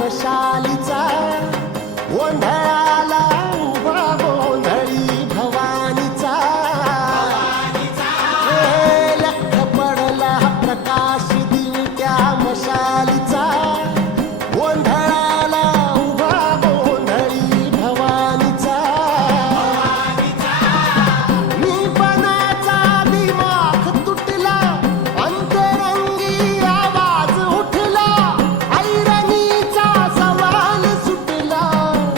मशालीचा गोंधळाला उभा गोंधळी भवानीचा लख पडला प्रकाश दिवट्या मशालीचा गोंधळाला उभा गोंधळी भवानीचा निपणाचा दिमाग तुटला अंतरंगी आवाज उठला ऐरणीचा सवाल सुटला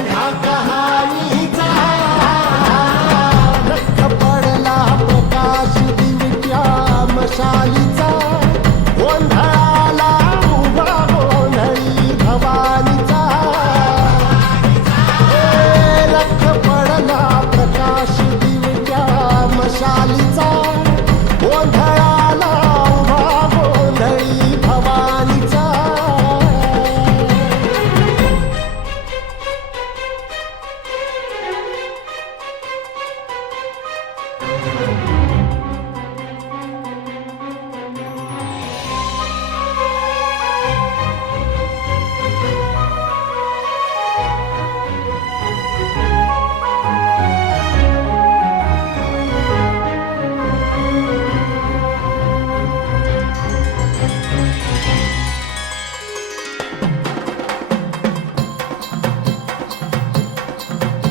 ह्या कहाणीचा लख पडला प्रकाश दिवट्या मशालीचा गोंधळाला उभा गोंधळी भवानीचा लख पडला प्रकाश दिवट्या मशालीचा गोंधळाला उभा गोंधळी भवानीचा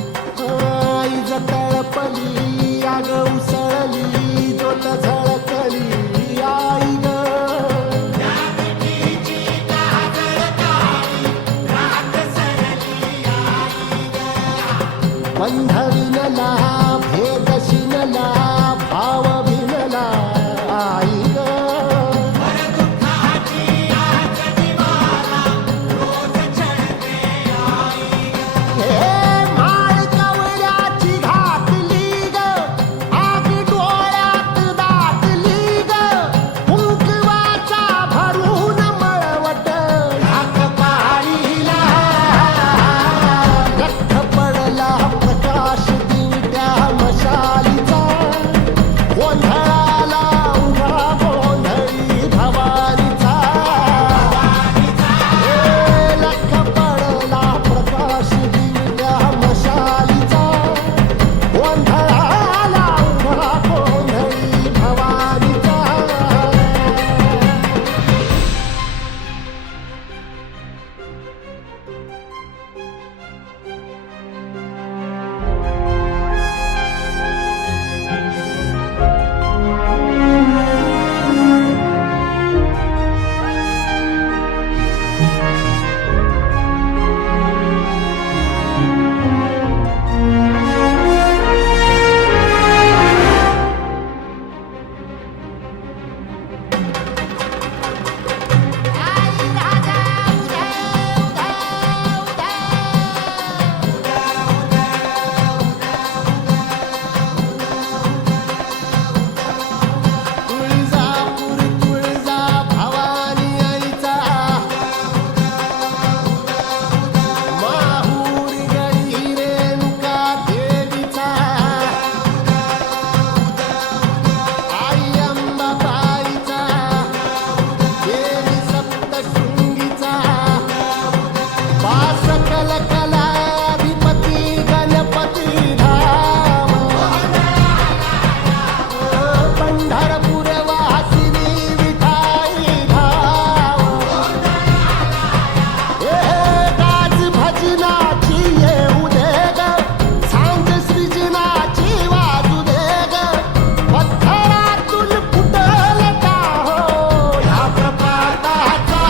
आईज तळपली आग उसळली जोत झळकली आई ग बंध विनला भेद शिनला भाव भिनला आई ग हे माळ कवड्याची घातली ग आग डोळ्यात दाटली ग कुंकवाचा भरून मळवट ह्याक पाळीला लख पडला प्रकाश दिवट्या मशालीचा गोंधळाला उभा गोंधळी भवानीचा लख पडला प्रकाश दिवट्या मशालीचा गोंधळाला उभा गोंधळी भवानीचा तुळजापूर तुळजा भवानी आईचा माहूर गडी रेणुका देवीचा आई अंबाबाईचा देवी सप्तशृंगीचा वास कलकलाधिपती गणपती धाम पंढरपूर वासिनी विठाई धाम गाज भजनाची येऊ दे ग सांज सृजनाची वाजू दे ग पत्थरातून फुटल का हो ह्या प्रपाताचा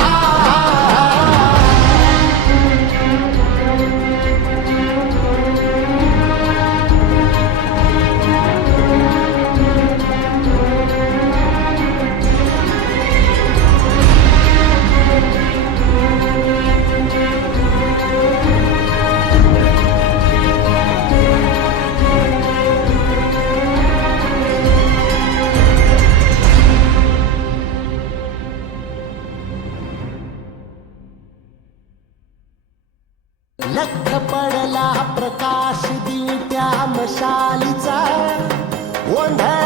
लख पडला प्रकाश दिवट्या मशालीचा गोंधळ